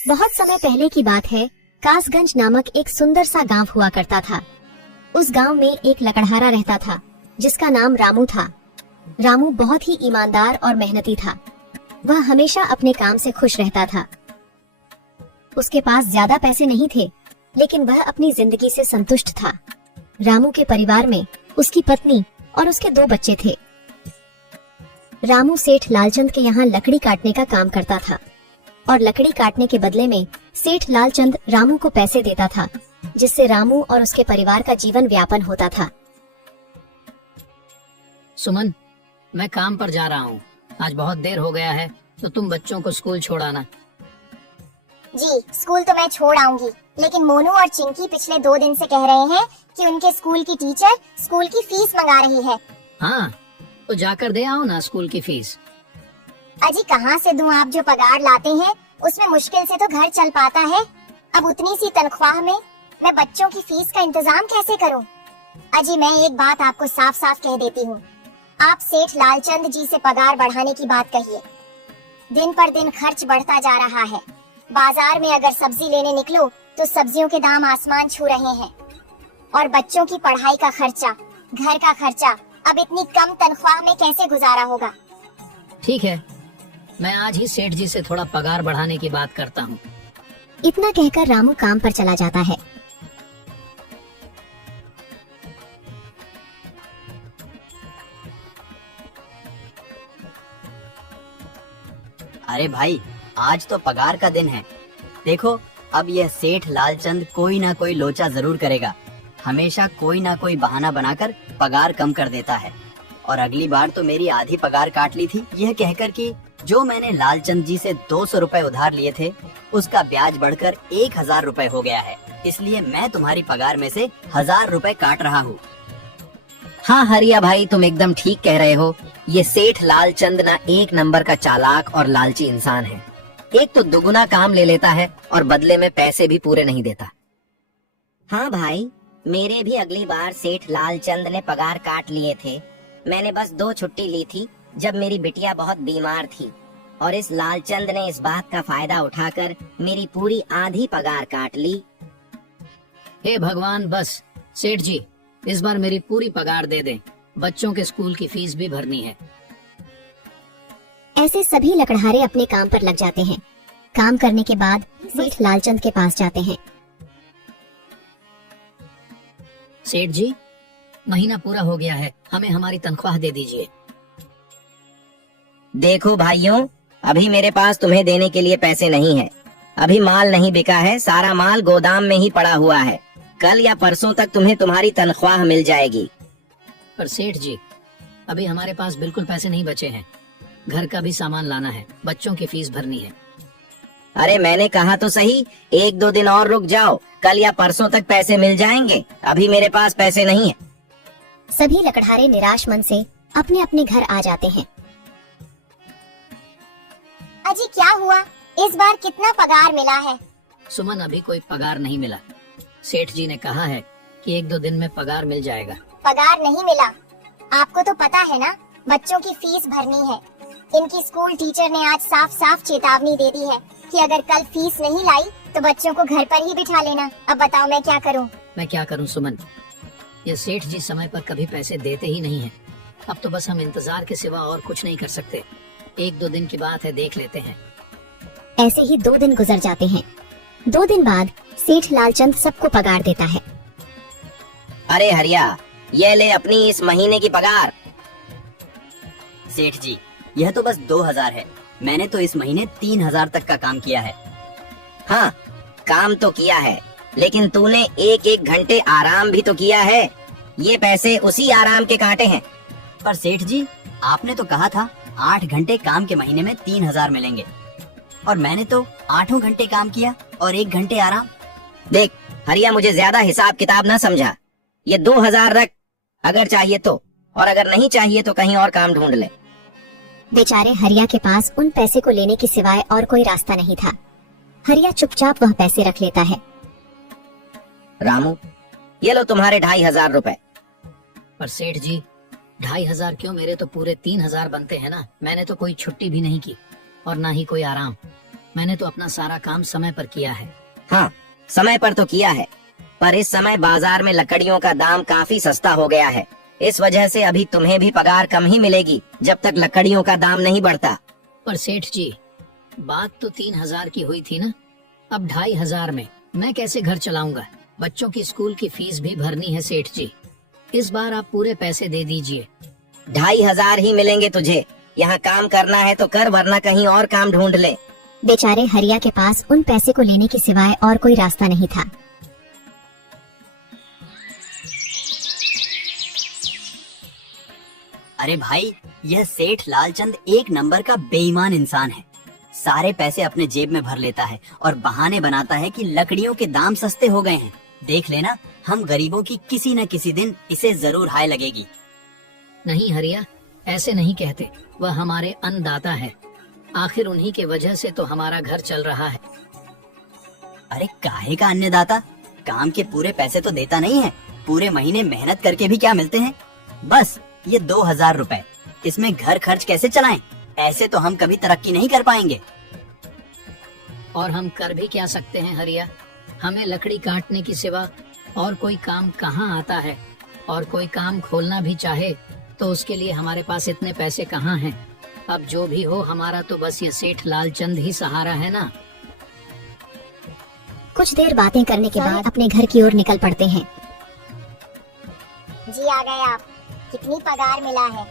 बहुत समय पहले की बात है। कासगंज नामक एक सुंदर सा गांव हुआ करता था। उस गांव में एक लकड़हारा रहता था जिसका नाम रामू था। रामू बहुत ही ईमानदार और मेहनती था। वह हमेशा अपने काम से खुश रहता था। उसके पास ज्यादा पैसे नहीं थे, लेकिन वह अपनी जिंदगी से संतुष्ट था। रामू के परिवार में उसकी पत्नी और उसके 2 बच्चे थे। रामू सेठ लालचंद के यहाँ लकड़ी काटने का काम करता था और लकड़ी काटने के बदले में सेठ लालचंद रामू को पैसे देता था, जिससे रामू और उसके परिवार का जीवन व्यापन होता था। सुमन, मैं काम पर जा रहा हूँ। आज बहुत देर हो गया है, तो तुम बच्चों को स्कूल छोड़ाना। जी, स्कूल तो मैं छोड़ आऊंगी, लेकिन मोनू और चिंकी पिछले 2 दिन से कह रहे हैं कि उनके स्कूल की टीचर स्कूल की फीस मंगा रही है। हाँ, तो जाकर दे आओ ना स्कूल की फीस। अजी कहाँ से दूं? आप जो पगार लाते हैं उसमें मुश्किल से तो घर चल पाता है। अब उतनी सी तनख्वाह में मैं बच्चों की फीस का इंतजाम कैसे करूं? अजी मैं एक बात आपको साफ साफ कह देती हूँ, आप सेठ लालचंद जी से पगार बढ़ाने की बात कहिए। दिन पर दिन खर्च बढ़ता जा रहा है। बाजार में अगर सब्जी लेने निकलो तो सब्जियों के दाम आसमान छू रहे हैं, और बच्चों की पढ़ाई का खर्चा, घर का खर्चा, अब इतनी कम तनख्वाह में कैसे गुजारा होगा? ठीक है, मैं आज ही सेठ जी से थोड़ा पगार बढ़ाने की बात करता हूँ। इतना कहकर रामू काम पर चला जाता है। अरे भाई, आज तो पगार का दिन है। देखो, अब यह सेठ लालचंद कोई ना कोई लोचा जरूर करेगा। हमेशा कोई ना कोई बहाना बनाकर पगार कम कर देता है। और अगली बार तो मेरी आधी पगार काट ली थी, यह कहकर कि जो मैंने लालचंद जी से 200 रुपए उधार लिए थे, उसका ब्याज बढ़कर 1000 रुपए हो गया है। इसलिए मैं तुम्हारी पगार में से 1000 रुपए काट रहा हूँ। हाँ हरिया भाई, तुम एकदम ठीक कह रहे हो। ये सेठ लालचंद ना एक नंबर का चालाक और लालची इंसान है। एक तो दुगुना काम ले लेता है और बदले में पैसे भी पूरे नहीं देता। हाँ भाई, मेरे भी अगली बार सेठ लालचंद ने पगार काट लिए थे। मैंने बस 2 छुट्टी ली थी जब मेरी बिटिया बहुत बीमार थी, और इस लालचंद ने इस बात का फायदा उठाकर मेरी पूरी आधी पगार काट ली। हे भगवान, बस सेठ जी इस बार मेरी पूरी पगार दे दें। बच्चों के स्कूल की फीस भी भरनी है। ऐसे सभी लकड़हारे अपने काम पर लग जाते हैं। काम करने के बाद सेठ लालचंद के पास जाते हैं। सेठ जी, महीना पूरा हो गया है, हमें हमारी तनख्वाह दे दीजिए। देखो भाइयों, अभी मेरे पास तुम्हें देने के लिए पैसे नहीं है। अभी माल नहीं बिका है, सारा माल गोदाम में ही पड़ा हुआ है। कल या परसों तक तुम्हें तुम्हारी तनख्वाह मिल जाएगी। पर सेठ जी, अभी हमारे पास बिल्कुल पैसे नहीं बचे हैं। घर का भी सामान लाना है, बच्चों की फीस भरनी है। अरे मैंने कहा तो सही, 1-2 दिन और रुक जाओ, कल या परसों तक पैसे मिल जाएंगे। अभी मेरे पास पैसे नहीं है। सभी लकड़हारे निराश मन से अपने अपने घर आ जाते हैं। अजी क्या हुआ? इस बार कितना पगार मिला है? सुमन, अभी कोई पगार नहीं मिला। सेठ जी ने कहा है कि 1-2 दिन में पगार मिल जाएगा। पगार नहीं मिला? आपको तो पता है ना, बच्चों की फीस भरनी है। इनकी स्कूल टीचर ने आज साफ साफ चेतावनी दे दी है कि अगर कल फीस नहीं लाई तो बच्चों को घर पर ही बिठा लेना। अब बताओ मैं क्या करूं? मैं क्या करूं सुमन, ये सेठ जी समय पर कभी पैसे देते ही नहीं हैं। अब तो बस हम इंतजार के सिवा और कुछ नहीं कर सकते। 1-2 दिन की बात है, देख लेते हैं। ऐसे ही 2 दिन गुजर जाते हैं। 2 दिन बाद सेठ लालचंद सबको पगार देता है। अरे हरिया, ये ले अपनी इस महीने की पगार। सेठ जी, यह तो बस 2000 है। मैंने तो इस महीने 3000 तक का काम किया है। हाँ, काम तो किया है, लेकिन तूने 1-1 घंटे आराम भी तो किया है। ये पैसे उसी आराम के काटे हैं। पर सेठ जी, आपने तो कहा था 8 घंटे काम के महीने में 3000 मिलेंगे, और मैंने तो 8 घंटे काम किया और 1 घंटे आराम। देख हरिया, मुझे ज्यादा हिसाब किताब ना समझा। ये 2000 रख, अगर चाहिए तो, और अगर नहीं चाहिए तो कहीं और काम ढूंढ ले। बेचारे हरिया के पास उन पैसे को लेने के सिवाय और कोई रास्ता नहीं था। हरिया चुपचाप वह पैसे रख लेता है। रामू, ये लो तुम्हारे 2500 रुपए। पर सेठ जी, 2500 क्यों? मेरे तो पूरे 3000 बनते हैं ना। मैंने तो कोई छुट्टी भी नहीं की और ना ही कोई आराम। मैंने तो अपना सारा काम समय पर किया है। हाँ, समय पर तो किया है, पर इस समय बाजार में लकड़ियों का दाम काफी सस्ता हो गया है। इस वजह से अभी तुम्हें भी पगार कम ही मिलेगी जब तक लकड़ियों का दाम नहीं बढ़ता। पर सेठ जी, बात तो 3,000 की हुई थी ना, अब 2,500 में मैं कैसे घर चलाऊंगा? बच्चों की स्कूल की फीस भी भरनी है सेठ जी। इस बार आप पूरे पैसे दे दीजिए। 2,500 ही मिलेंगे तुझे। यहाँ काम करना है तो कर, वरना कहीं और काम ढूंढ ले। बेचारे हरिया के पास उन पैसे को लेने के सिवाय और कोई रास्ता नहीं था। अरे भाई, यह सेठ लालचंद एक नंबर का बेईमान इंसान है। सारे पैसे अपने जेब में भर लेता है और बहाने बनाता है कि लकड़ियों के दाम सस्ते हो गए हैं। देख लेना, हम गरीबों की किसी न किसी दिन इसे जरूर हाय लगेगी। नहीं हरिया, ऐसे नहीं कहते। वह हमारे अन्नदाता है, आखिर उन्हीं के वजह से तो हमारा घर चल रहा है। अरे काहे का अन्नदाता? काम के पूरे पैसे तो देता नहीं है। पूरे महीने मेहनत करके भी क्या मिलते हैं? बस ये 2,000 रुपए, इसमें घर खर्च कैसे चलाएं? ऐसे तो हम कभी तरक्की नहीं कर पाएंगे। और हम कर भी क्या सकते हैं हरिया? हमें लकड़ी काटने की सिवा और कोई काम कहाँ आता है? और कोई काम खोलना भी चाहे तो उसके लिए हमारे पास इतने पैसे कहाँ हैं? अब जो भी हो, हमारा तो बस ये सेठ लालचंद ही सहारा है ना। कुछ देर बातें करने के बाद अपने घर की ओर निकल पड़ते हैं। जी आ गए आप। कितनी पगार मिला है?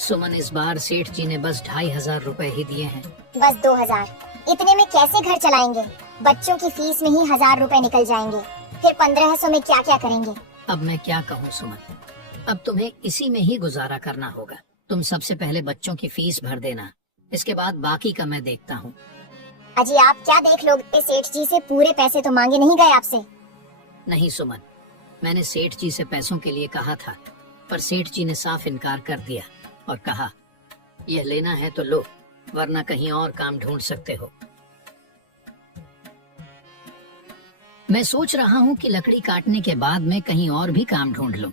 सुमन, इस बार सेठ जी ने बस 2,500 रुपए ही दिए हैं। बस 2,000? इतने में कैसे घर चलाएंगे? बच्चों की फीस में ही 1,000 रुपए निकल जाएंगे, फिर 1,500 में क्या क्या करेंगे? अब मैं क्या कहूँ सुमन, अब तुम्हें इसी में ही गुजारा करना होगा। तुम सबसे पहले बच्चों की फीस भर देना, इसके बाद बाकी का मैं देखता हूँ। अजी आप क्या देख लोगे? सेठ जी से पूरे पैसे तो मांगे नहीं गए आपसे? नहीं सुमन, मैंने सेठ जी से पैसों के लिए कहा था, पर सेठ जी ने साफ इनकार कर दिया और कहा, यह लेना है तो लो, वरना कहीं और काम ढूंढ सकते हो। मैं सोच रहा हूँ कि लकड़ी काटने के बाद मैं कहीं और भी काम ढूंढ लूं।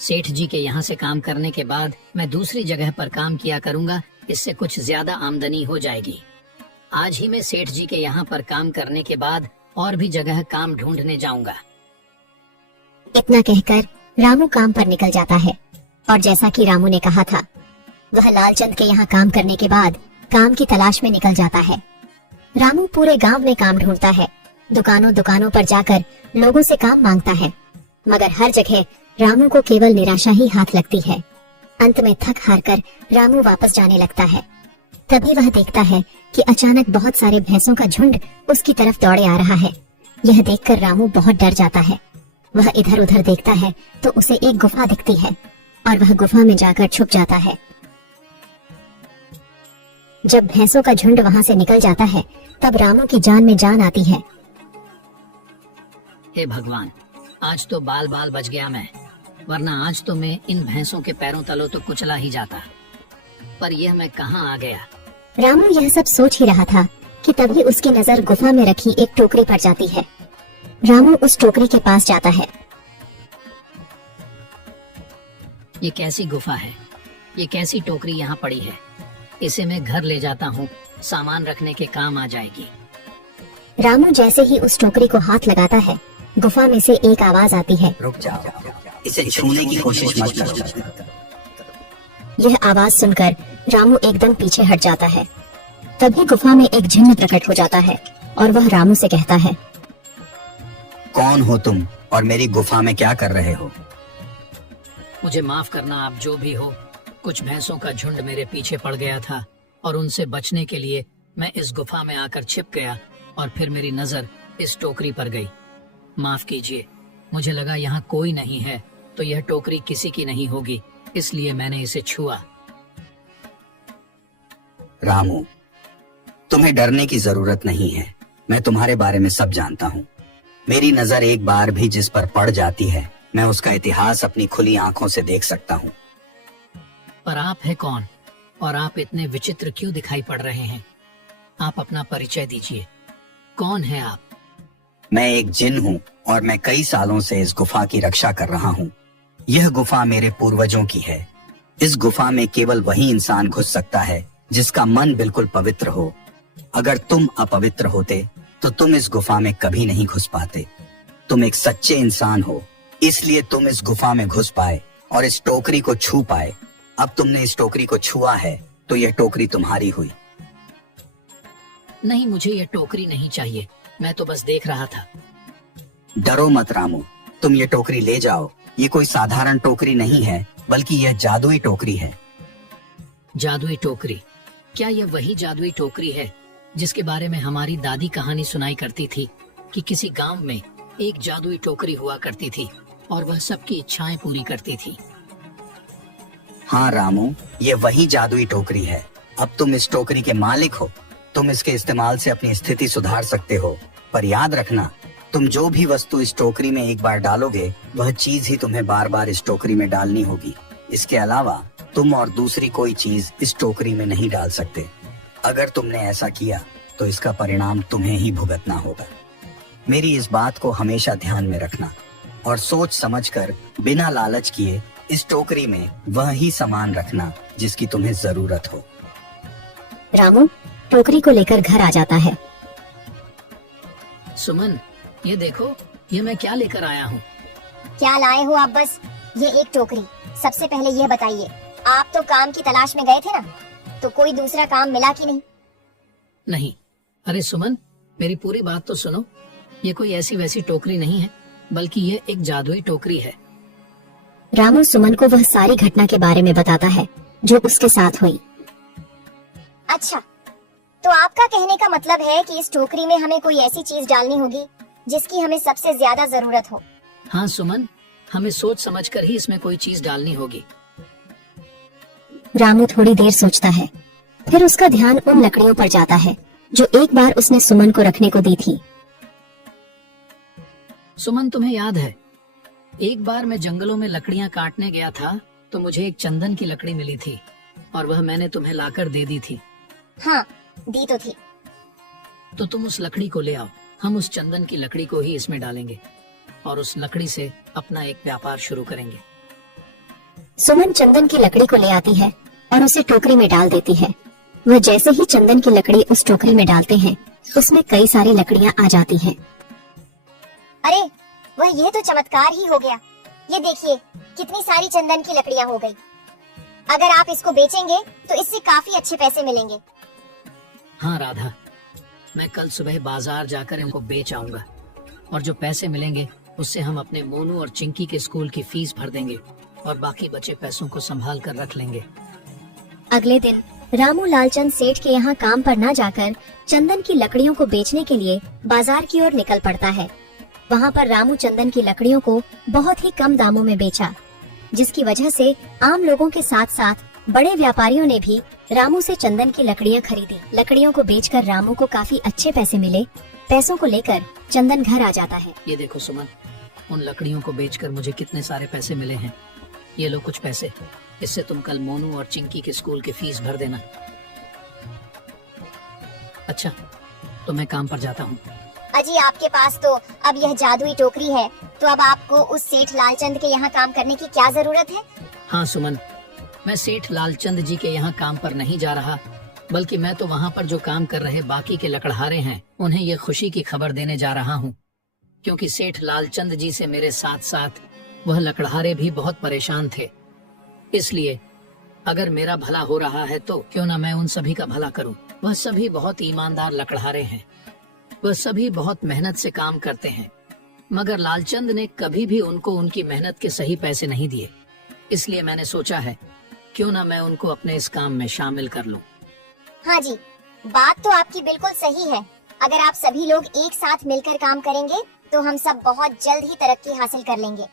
सेठ जी के यहाँ से काम करने के बाद मैं दूसरी जगह पर काम किया करूंगा, इससे कुछ ज्यादा आमदनी हो जाएगी। आज ही मैं सेठ जी के यहाँ पर काम करने के बाद और भी जगह काम ढूंढने जाऊंगा। इतना कहकर रामू काम पर निकल जाता है और जैसा कि रामू ने कहा था, वह लालचंद के यहाँ काम करने के बाद काम की तलाश में निकल जाता है। रामू पूरे गांव में काम ढूंढता है, दुकानों दुकानों पर जाकर लोगों से काम मांगता है, मगर हर जगह रामू को केवल निराशा ही हाथ लगती है। अंत में थक हार कर रामू वापस जाने लगता है। तभी वह देखता है कि अचानक बहुत सारे भैंसों का झुंड उसकी तरफ दौड़े आ रहा है। यह देखकर रामू बहुत डर जाता है। वह इधर उधर देखता है तो उसे एक गुफा दिखती है और वह गुफा में जाकर छुप जाता है। जब भैंसों का झुंड वहां से निकल जाता है, तब रामू की जान में जान आती है। हे भगवान, आज तो बाल बाल बच गया मैं, वरना आज तो मैं इन भैंसों के पैरों तलों तो कुचला ही जाता। पर यह मैं कहाँ आ गया? रामू यह सब सोच ही रहा था कि तभी उसकी नजर गुफा में रखी एक टोकरी पर जाती है। रामू उस टोकरी के पास जाता है। ये कैसी गुफा है? ये कैसी टोकरी यहाँ पड़ी है? इसे मैं घर ले जाता हूँ, सामान रखने के काम आ जाएगी। रामू जैसे ही उस टोकरी को हाथ लगाता है, गुफा में से एक आवाज आती है, रुक जाओ, इसे छूने की कोशिश मत करो। यह आवाज सुनकर रामू एकदम पीछे हट जाता है। तभी गुफा में एक जिन्न प्रकट हो जाता है और वह रामू से कहता है, कौन हो तुम और मेरी गुफा में क्या कर रहे हो? मुझे माफ करना, आप जो भी हो। कुछ भैंसों का झुंड मेरे पीछे पड़ गया था और उनसे बचने के लिए मैं इस गुफा में आकर छिप गया और फिर मेरी नजर इस टोकरी पर गई। माफ कीजिए, मुझे लगा यहाँ कोई नहीं है तो यह टोकरी किसी की नहीं होगी, इसलिए मैंने इसे छुआ। रामू, तुम्हें डरने की जरूरत नहीं है। मैं तुम्हारे बारे में सब जानता हूँ। मेरी नजर एक बार भी जिस पर पड़ जाती है, मैं उसका इतिहास अपनी खुली आंखों से देख सकता हूँ। पर आप है कौन और आप इतने विचित्र क्यों दिखाई पड़ रहे हैं? आप अपना परिचय दीजिए, कौन है आप? मैं एक जिन हूँ और मैं कई सालों से इस गुफा की रक्षा कर रहा हूँ। यह गुफा मेरे पूर्वजों की है। इस गुफा में केवल वही इंसान घुस सकता है जिसका मन बिल्कुल पवित्र हो। अगर तुम अपवित्र होते तो तुम इस गुफा में कभी नहीं घुस पाते। तुम एक सच्चे इंसान हो, इसलिए तुम इस गुफा में घुस पाए और इस टोकरी को छू पाए। अब तुमने इस टोकरी को छुआ है तो यह टोकरी तुम्हारी हुई। नहीं, मुझे ये टोकरी नहीं चाहिए, मैं तो बस देख रहा था। डरो मत रामू, तुम ये टोकरी ले जाओ। ये कोई साधारण टोकरी नहीं है, बल्कि यह जादुई टोकरी है। जादुई टोकरी? क्या यह वही जादुई टोकरी है जिसके बारे में हमारी दादी कहानी सुनाई करती थी कि किसी गांव में एक जादुई टोकरी हुआ करती थी और वह सबकी इच्छाएं पूरी करती थी? हाँ रामू, ये वही जादुई टोकरी है। अब तुम इस टोकरी के मालिक हो। तुम इसके इस्तेमाल से अपनी स्थिति सुधार सकते हो, पर याद रखना, तुम जो भी वस्तु इस टोकरी में एक बार डालोगे, वह चीज ही तुम्हें बार बार इस टोकरी में डालनी होगी। इसके अलावा तुम और दूसरी कोई चीज इस टोकरी में नहीं डाल सकते। अगर तुमने ऐसा किया तो इसका परिणाम तुम्हें ही भुगतना होगा। मेरी इस बात को हमेशा ध्यान में रखना और सोच समझकर बिना लालच किए इस टोकरी में वह ही सामान रखना जिसकी तुम्हें जरूरत हो। रामू टोकरी को लेकर घर आ जाता है। सुमन, ये देखो, ये मैं क्या लेकर आया हूँ। क्या लाए हो आप? बस ये एक टोकरी। सबसे पहले ये बताइए, आप तो काम की तलाश में गए थे ना, तो कोई दूसरा काम मिला कि नहीं? नहीं। अरे सुमन, मेरी पूरी बात तो सुनो। ये कोई ऐसी वैसी टोकरी नहीं है, बल्कि ये एक जादुई टोकरी है। रामू सुमन को वह सारी घटना के बारे में बताता है जो उसके साथ हुई। अच्छा, तो आपका कहने का मतलब है कि इस टोकरी में हमें कोई ऐसी चीज डालनी होगी जिसकी हमें सबसे ज्यादा जरूरत हो। हाँ सुमन, हमें सोच समझकर ही इसमें कोई चीज डालनी होगी। रामू थोड़ी देर सोचता है, फिर उसका ध्यान उन लकड़ियों पर जाता है जो एक बार उसने सुमन को रखने को दी थी। सुमन, तुम्हें याद है, एक बार मैं जंगलों में लकड़ियां काटने गया था तो मुझे एक चंदन की लकड़ी मिली थी और वह मैंने तुम्हें लाकर दे दी थी। हाँ, दी तो थी। तो तुम उस लकड़ी को ले आओ। हम उस चंदन की लकड़ी को ही इसमें डालेंगे और उस लकड़ी से अपना एक व्यापार शुरू करेंगे। सुमन चंदन की लकड़ी को ले आती है और उसे टोकरी में डाल देती है। वह जैसे ही चंदन की लकड़ी उस टोकरी में डालते हैं, उसमें कई सारी लकड़ियां आ जाती हैं। अरे वह, ये तो चमत्कार ही हो गया। ये देखिए, कितनी सारी चंदन की लकड़ियां हो गई। अगर आप इसको बेचेंगे तो इससे काफी अच्छे पैसे मिलेंगे। हाँ राधा, मैं कल सुबह बाजार जाकर इनको बेच आऊंगा और जो पैसे मिलेंगे उससे हम अपने मोनू और चिंकी के स्कूल की फीस भर देंगे और बाकी बचे पैसों को संभाल कर रख लेंगे। अगले दिन रामू लालचंद सेठ के यहाँ काम पर न जाकर चंदन की लकड़ियों को बेचने के लिए बाजार की ओर निकल पड़ता है। वहाँ पर रामू चंदन की लकड़ियों को बहुत ही कम दामों में बेचा, जिसकी वजह से आम लोगों के साथ साथ बड़े व्यापारियों ने भी रामू से चंदन की लकड़ियाँ खरीदी। लकड़ियों को बेचकर रामू को काफी अच्छे पैसे मिले। पैसों को लेकर चंदन घर आ जाता है। ये देखो सुमन, उन लकड़ियों को बेचकर मुझे कितने सारे पैसे मिले हैं। ये लो कुछ पैसे, इससे तुम कल मोनू और चिंकी के स्कूल की फीस भर देना। अच्छा, तो मैं काम पर जाता हूँ। अजी, आपके पास तो अब यह जादुई टोकरी है, तो अब आपको उस सेठ लालचंद के यहाँ काम करने की क्या जरूरत है? हाँ सुमन, मैं सेठ लालचंद जी के यहाँ काम पर नहीं जा रहा, बल्कि मैं तो वहाँ पर जो काम कर रहे बाकी के लकड़हारे हैं उन्हें ये खुशी की खबर देने जा रहा हूँ, क्योंकि सेठ लालचंद जी से मेरे साथ साथ वह लकड़हारे भी बहुत परेशान थे। इसलिए अगर मेरा भला हो रहा है तो क्यों ना मैं उन सभी का भला करूं। वह सभी बहुत ईमानदार लकड़हारे हैं, वह सभी बहुत मेहनत से काम करते हैं, मगर लालचंद ने कभी भी उनको उनकी मेहनत के सही पैसे नहीं दिए। इसलिए मैंने सोचा है क्यों ना मैं उनको अपने इस काम में शामिल कर लूं। हाँ जी, बात तो आपकी बिल्कुल सही है। अगर आप सभी लोग एक साथ मिलकर काम करेंगे तो हम सब बहुत जल्द ही तरक्की हासिल कर लेंगे।